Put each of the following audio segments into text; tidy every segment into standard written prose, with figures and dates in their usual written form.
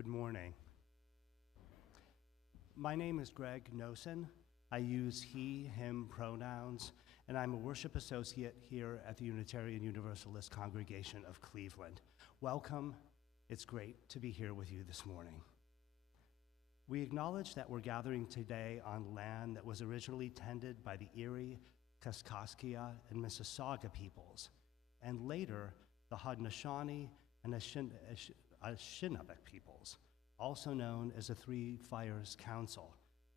Good morning. My name is Greg Nosan. I use he, him pronouns, and I'm a worship associate here at the Unitarian Universalist Congregation of Cleveland. Welcome. It's great to be here with you this morning. We acknowledge that we're gathering today on land that was originally tended by the Erie, Kaskaskia, and Mississauga peoples, and later the Haudenosaunee and Anishinaabe peoples, also known as the Three Fires Council,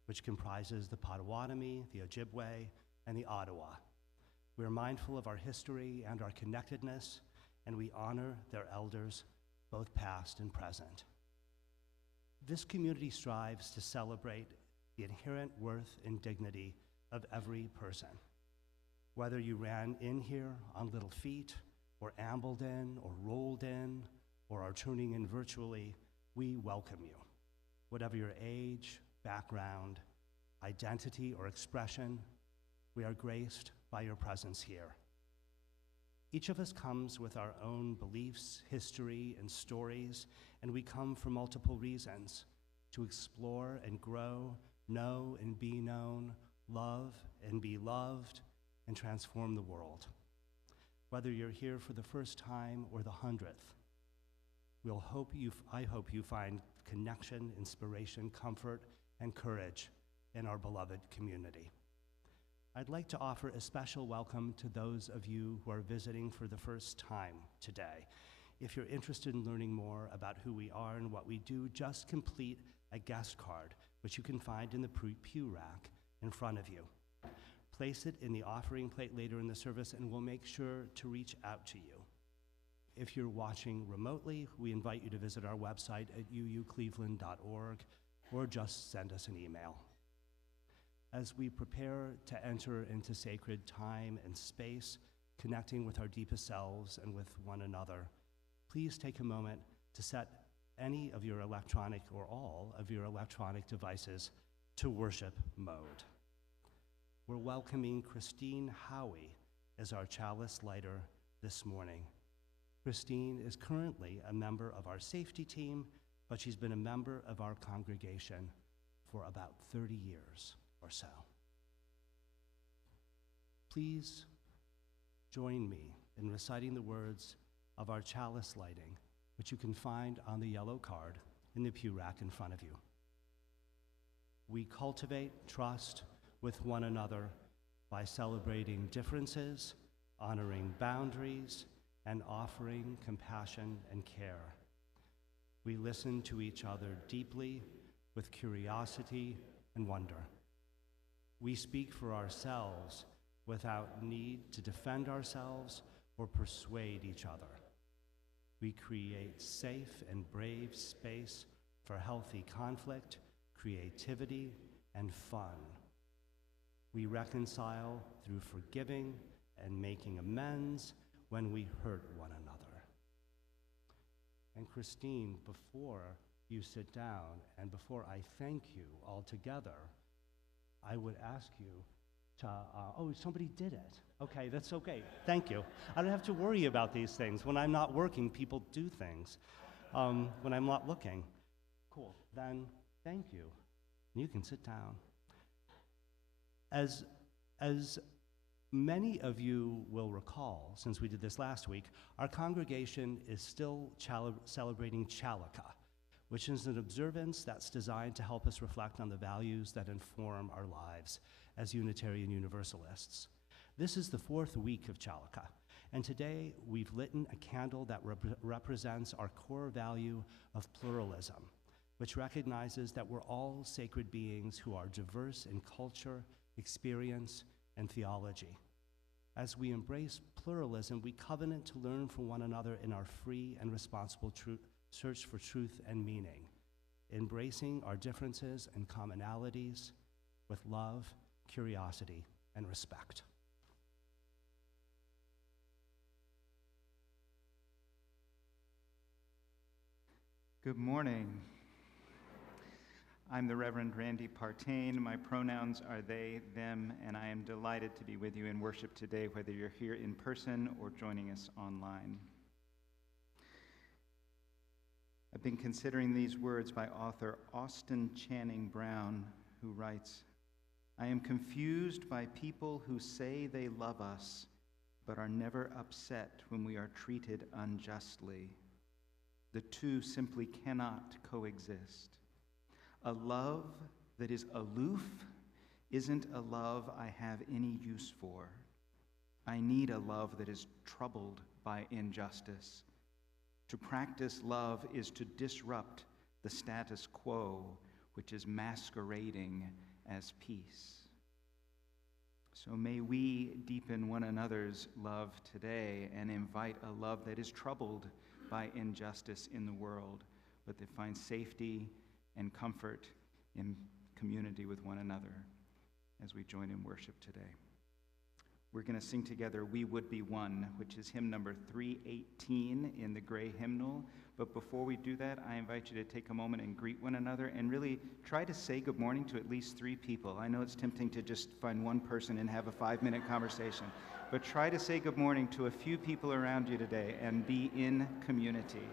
which comprises the Potawatomi, the Ojibwe, and the Ottawa. We are mindful of our history and our connectedness, and we honor their elders, both past and present. This community strives to celebrate the inherent worth and dignity of every person. Whether you ran in here on little feet, or ambled in, or rolled in, or are tuning in virtually, we welcome you. Whatever your age, background, identity, or expression, we are graced by your presence here. Each of us comes with our own beliefs, history, and stories, and we come for multiple reasons: to explore and grow, know and be known, love and be loved, and transform the world. Whether you're here for the first time or the 100th, I hope you find connection, inspiration, comfort, and courage in our beloved community. I'd like to offer a special welcome to those of you who are visiting for the first time today. If you're interested in learning more about who we are and what we do, just complete a guest card, which you can find in the pew rack in front of you. Place it in the offering plate later in the service, and we'll make sure to reach out to you. If you're watching remotely, we invite you to visit our website at uucleveland.org or just send us an email. As we prepare to enter into sacred time and space, connecting with our deepest selves and with one another, please take a moment to set any of your electronic or all of your electronic devices to worship mode. We're welcoming Christine Howie as our Chalice lighter this morning. Christine is currently a member of our safety team, but she's been a member of our congregation for about 30 years or so. Please join me in reciting the words of our chalice lighting, which you can find on the yellow card in the pew rack in front of you. We cultivate trust with one another by celebrating differences, honoring boundaries, and offering compassion and care. We listen to each other deeply with curiosity and wonder. We speak for ourselves without need to defend ourselves or persuade each other. We create safe and brave space for healthy conflict, creativity, and fun. We reconcile through forgiving and making amends when we hurt one another. And Christine, before you sit down and before I thank you all together, I would ask you to, somebody did it. Okay, that's okay. Thank you. I don't have to worry about these things. When I'm not working, people do things. When I'm not looking. Cool. Then, thank you. You can sit down. As many of you will recall, since we did this last week, our congregation is still celebrating Chalica, which is an observance that's designed to help us reflect on the values that inform our lives as Unitarian Universalists. This is the 4th week of Chalica, and today we've lit a candle that represents our core value of pluralism, which recognizes that we're all sacred beings who are diverse in culture, experience, and theology. As we embrace pluralism, we covenant to learn from one another in our free and responsible search for truth and meaning, embracing our differences and commonalities with love, curiosity, and respect. Good morning. I'm the Reverend Randy Partain. My pronouns are they, them, and I am delighted to be with you in worship today, whether you're here in person or joining us online. I've been considering these words by author Austin Channing Brown, who writes, "I am confused by people who say they love us, but are never upset when we are treated unjustly. The two simply cannot coexist. A love that is aloof isn't a love I have any use for. I need a love that is troubled by injustice. To practice love is to disrupt the status quo, which is masquerading as peace." So may we deepen one another's love today and invite a love that is troubled by injustice in the world, but that finds safety and comfort in community with one another as we join in worship today. We're going to sing together "We Would Be One," which is hymn number 318 in the gray hymnal. But before we do that, I invite you to take a moment and greet one another and really try to say good morning to at least 3 people. I know it's tempting to just find one person and have a 5-minute conversation, but try to say good morning to a few people around you today and be in community.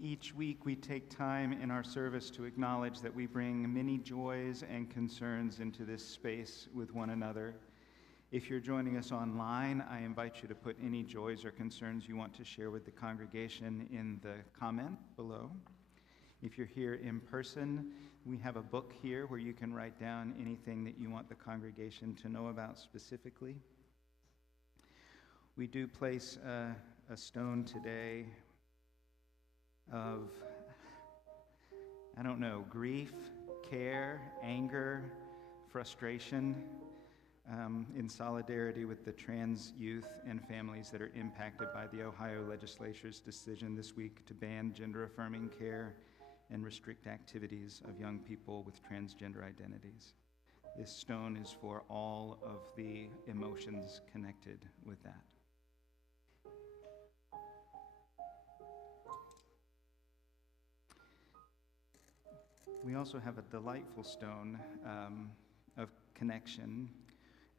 Each week we take time in our service to acknowledge that we bring many joys and concerns into this space with one another. If you're joining us online, I invite you to put any joys or concerns you want to share with the congregation in the comment below. If you're here in person, we have a book here where you can write down anything that you want the congregation to know about specifically. We do place a stone today of, grief, care, anger, frustration, in solidarity with the trans youth and families that are impacted by the Ohio legislature's decision this week to ban gender-affirming care and restrict activities of young people with transgender identities. This stone is for all of the emotions connected with that. We also have a delightful stone of connection,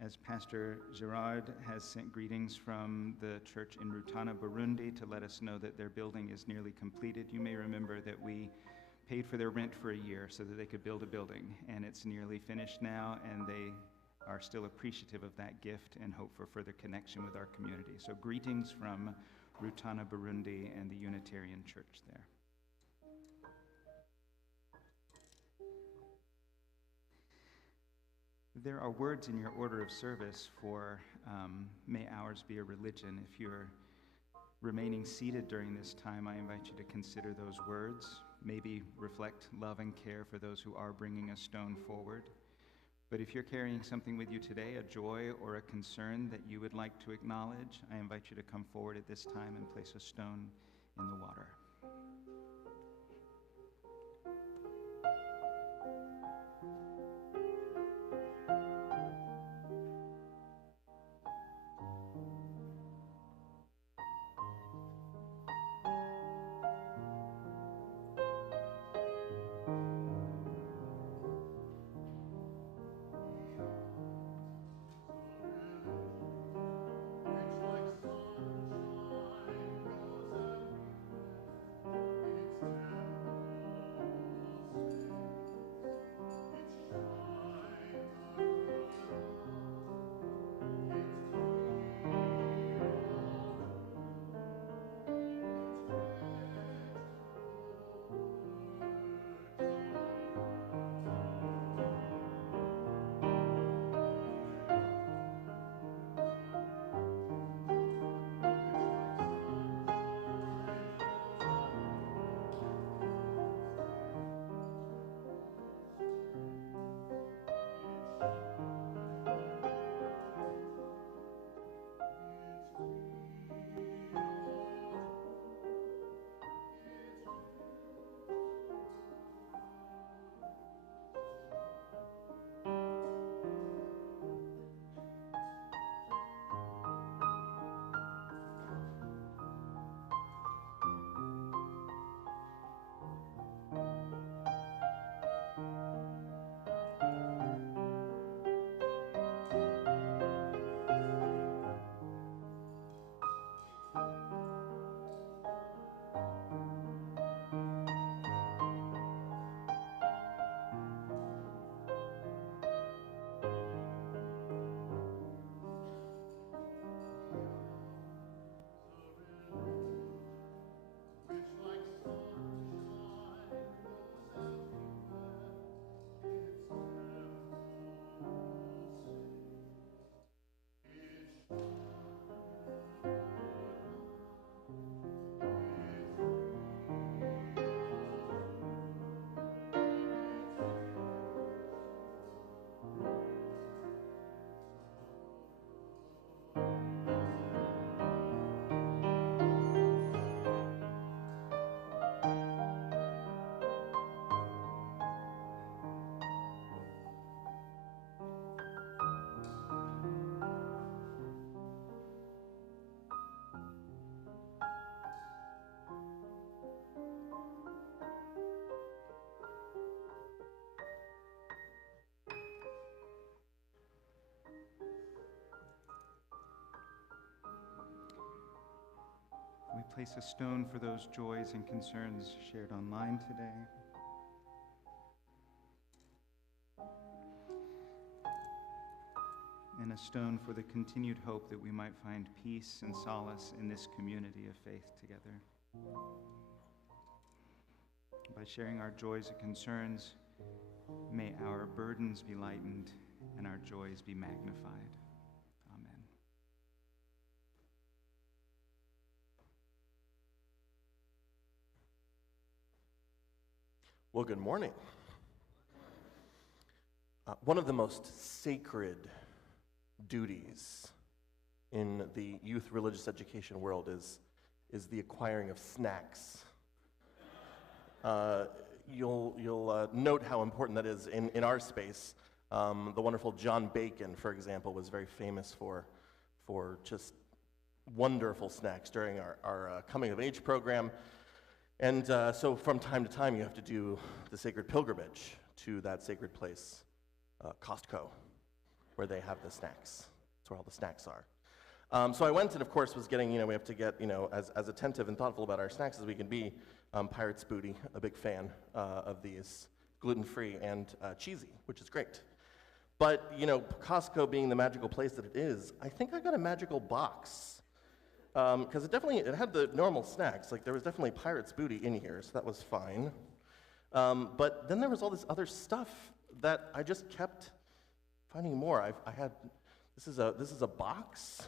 as Pastor Gerard has sent greetings from the church in Rutana, Burundi, to let us know that their building is nearly completed. You may remember that we paid for their rent for a year so that they could build a building, and it's nearly finished now, and they are still appreciative of that gift and hope for further connection with our community. So greetings from Rutana, Burundi, and the Unitarian Church there. There are words in your order of service for May Ours Be a Religion. If you're remaining seated during this time, I invite you to consider those words. Maybe reflect love and care for those who are bringing a stone forward. But if you're carrying something with you today, a joy or a concern that you would like to acknowledge, I invite you to come forward at this time and place a stone in the water. We place a stone for those joys and concerns shared online today. And a stone for the continued hope that we might find peace and solace in this community of faith together. By sharing our joys and concerns, may our burdens be lightened and our joys be magnified. Amen. Well, good morning. One of the most sacred duties in the youth religious education world is the acquiring of snacks. You'll note how important that is in our space. The wonderful John Bacon, for example, was very famous for just wonderful snacks during our coming of age program. And so from time to time you have to do the sacred pilgrimage to that sacred place, Costco, where they have the snacks. That's where all the snacks are. So I went and of course was getting, we have to get, as attentive and thoughtful about our snacks as we can be. Pirate's Booty, a big fan of these, gluten-free and cheesy, which is great. But, Costco being the magical place that it is, I think I got a magical box. Because it had the normal snacks, like there was definitely Pirate's Booty in here, so that was fine. But then there was all this other stuff that I just kept finding more. This is a box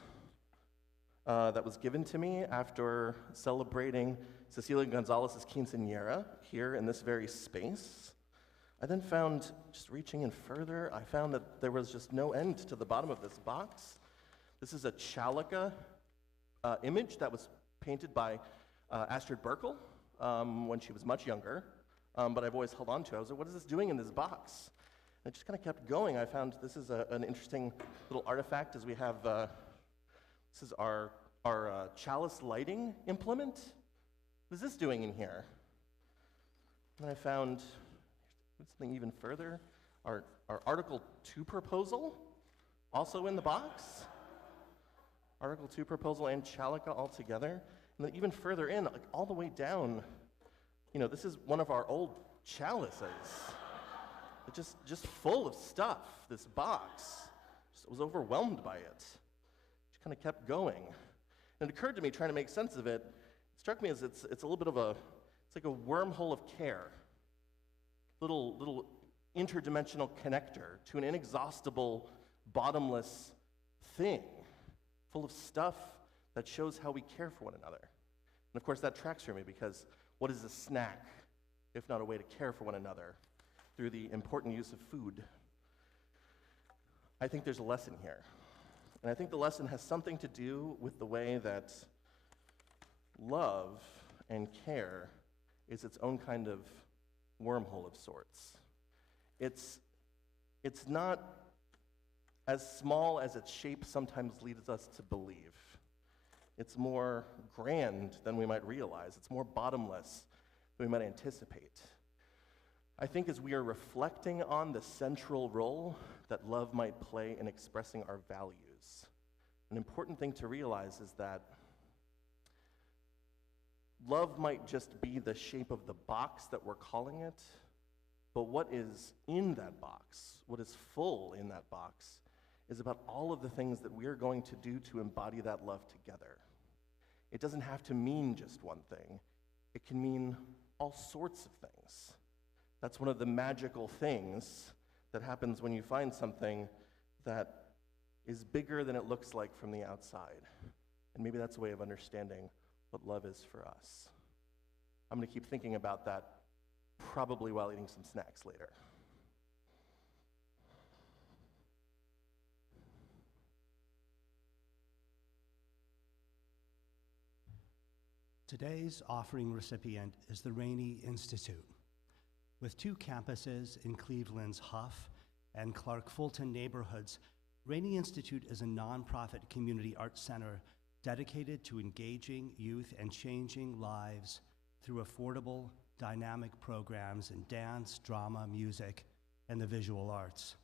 that was given to me after celebrating Cecilia Gonzalez's quinceañera here in this very space. I then found, just reaching in further, I found that there was just no end to the bottom of this box. This is a Chalica image that was painted by Astrid Berkel when she was much younger, but I've always held on to it. I was like, what is this doing in this box? And it just kind of kept going. I found this is an interesting little artifact as we have, this is our Chalice lighting implement. What is this doing in here? And I found something even further, our Article 2 proposal, also in the box. Article 2 proposal and Chalica all together. And then even further in, like all the way down, this is one of our old chalices. It's just full of stuff, this box. I was overwhelmed by it. Just kind of kept going. And it occurred to me, trying to make sense of it, struck me as it's a little bit of it's like a wormhole of care. Little interdimensional connector to an inexhaustible, bottomless thing, full of stuff that shows how we care for one another. And of course that tracks for me, because what is a snack if not a way to care for one another through the important use of food? I think there's a lesson here. And I think the lesson has something to do with the way that love and care is its own kind of wormhole of sorts. It's not as small as its shape sometimes leads us to believe. It's more grand than we might realize. It's more bottomless than we might anticipate. I think as we are reflecting on the central role that love might play in expressing our values, an important thing to realize is that love might just be the shape of the box that we're calling it, but what is in that box, what is full in that box, is about all of the things that we are going to do to embody that love together. It doesn't have to mean just one thing. It can mean all sorts of things. That's one of the magical things that happens when you find something that is bigger than it looks like from the outside. And maybe that's a way of understanding what love is for us. I'm going to keep thinking about that probably while eating some snacks later. Today's offering recipient is the Rainey Institute. With 2 campuses in Cleveland's Huff and Clark Fulton neighborhoods, Rainey Institute is a nonprofit community arts center dedicated to engaging youth and changing lives through affordable, dynamic programs in dance, drama, music, and the visual arts.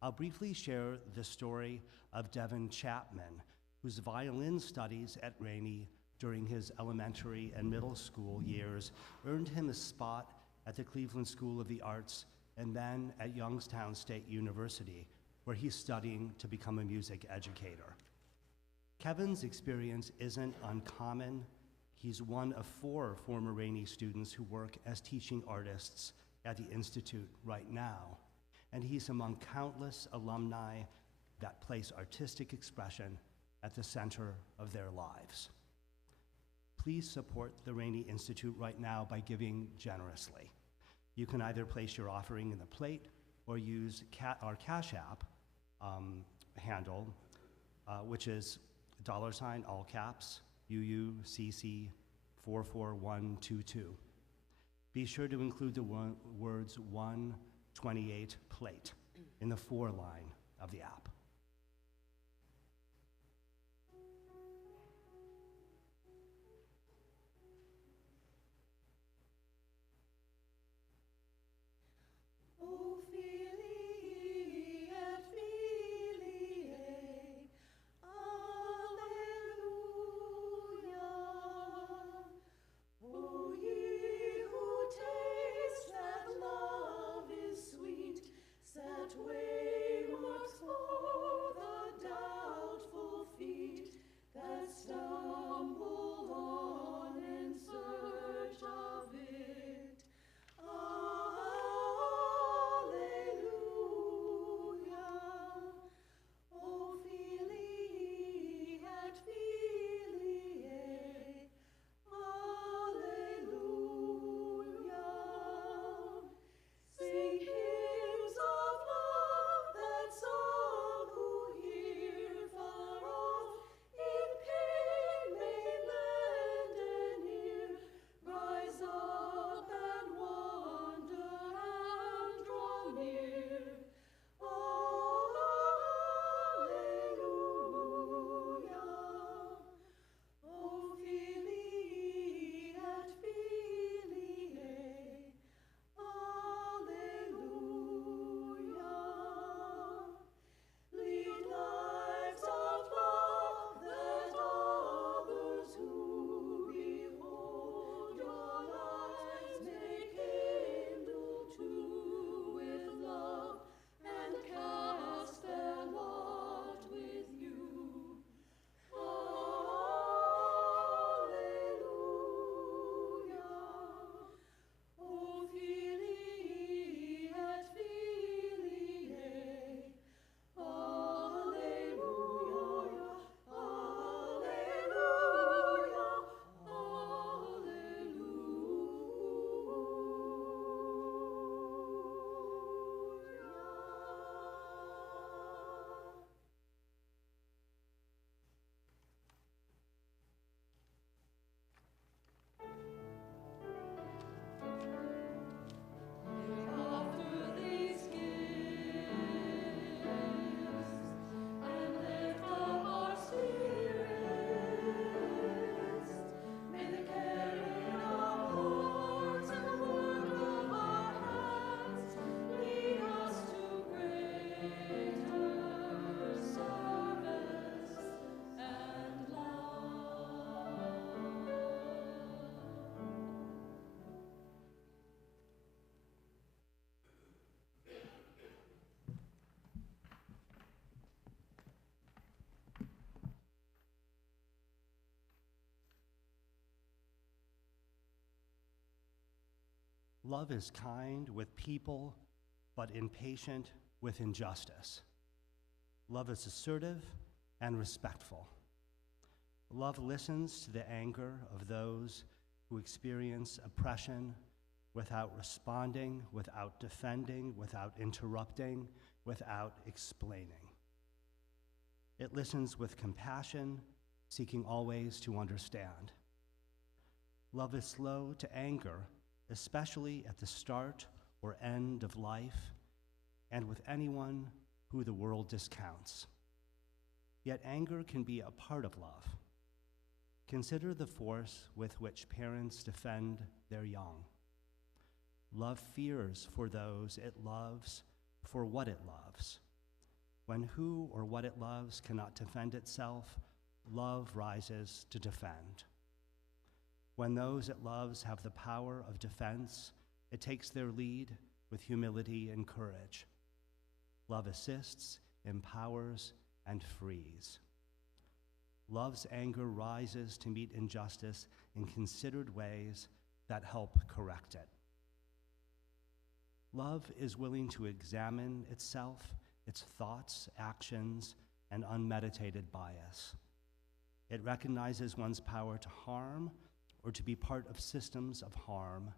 I'll briefly share the story of Devin Chapman, whose violin studies at Rainey during his elementary and middle school years earned him a spot at the Cleveland School of the Arts and then at Youngstown State University, where he's studying to become a music educator. Kevin's experience isn't uncommon. He's one of 4 former Rainey students who work as teaching artists at the Institute right now, and he's among countless alumni that place artistic expression at the center of their lives. Please support the Rainey Institute right now by giving generously. You can either place your offering in the plate or use our Cash App, handle, which is $ all caps UUCC 44122. Be sure to include the words 128 plate in the for line of the app. Love is kind with people, but impatient with injustice. Love is assertive and respectful. Love listens to the anger of those who experience oppression without responding, without defending, without interrupting, without explaining. It listens with compassion, seeking always to understand. Love is slow to anger, especially at the start or end of life, and with anyone who the world discounts. Yet anger can be a part of love. Consider the force with which parents defend their young. Love fears for those it loves, for what it loves. When who or what it loves cannot defend itself, love rises to defend. When those it loves have the power of defense, it takes their lead with humility and courage. Love assists, empowers, and frees. Love's anger rises to meet injustice in considered ways that help correct it. Love is willing to examine itself, its thoughts, actions, and unmeditated bias. It recognizes one's power to harm or to be part of systems of harm,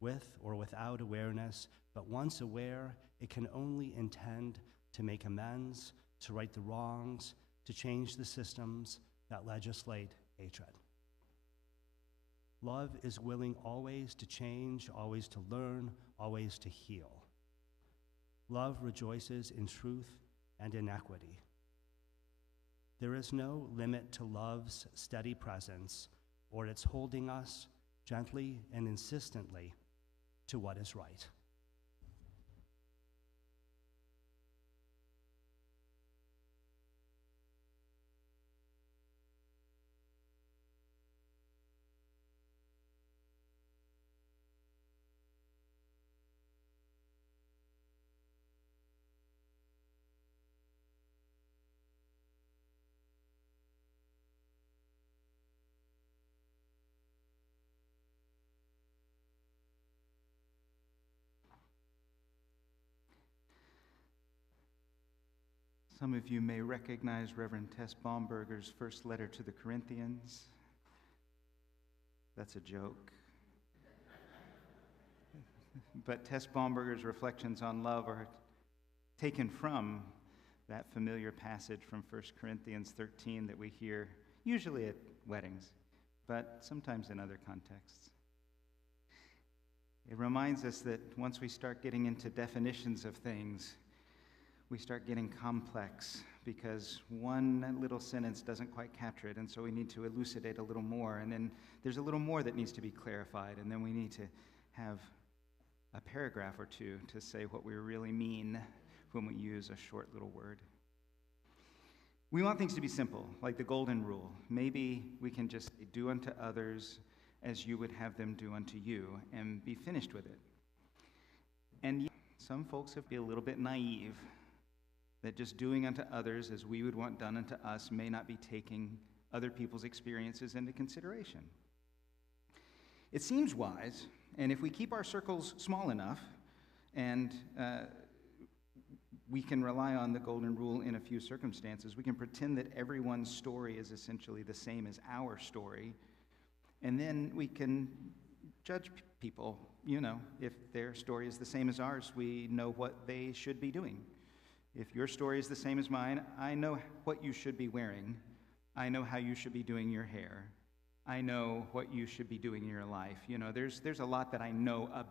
with or without awareness, but once aware, it can only intend to make amends, to right the wrongs, to change the systems that legislate hatred. Love is willing always to change, always to learn, always to heal. Love rejoices in truth and in equity. There is no limit to love's steady presence or its holding us gently and insistently to what is right. Some of you may recognize Reverend Tess Baumberger's first letter to the Corinthians. That's a joke. But Tess Baumberger's reflections on love are taken from that familiar passage from 1 Corinthians 13 that we hear usually at weddings, but sometimes in other contexts. It reminds us that once we start getting into definitions of things, we start getting complex because one little sentence doesn't quite capture it, and so we need to elucidate a little more, and then there's a little more that needs to be clarified, and then we need to have a paragraph or two to say what we really mean when we use a short little word. We want things to be simple, like the golden rule. Maybe we can just say, do unto others as you would have them do unto you, and be finished with it. And yet, some folks have been a little bit naive that just doing unto others as we would want done unto us may not be taking other people's experiences into consideration. It seems wise, and if we keep our circles small enough, and we can rely on the golden rule in a few circumstances, we can pretend that everyone's story is essentially the same as our story, and then we can judge people. If their story is the same as ours, we know what they should be doing. If your story is the same as mine, I know what you should be wearing. I know how you should be doing your hair. I know what you should be doing in your life. There's a lot that I know about.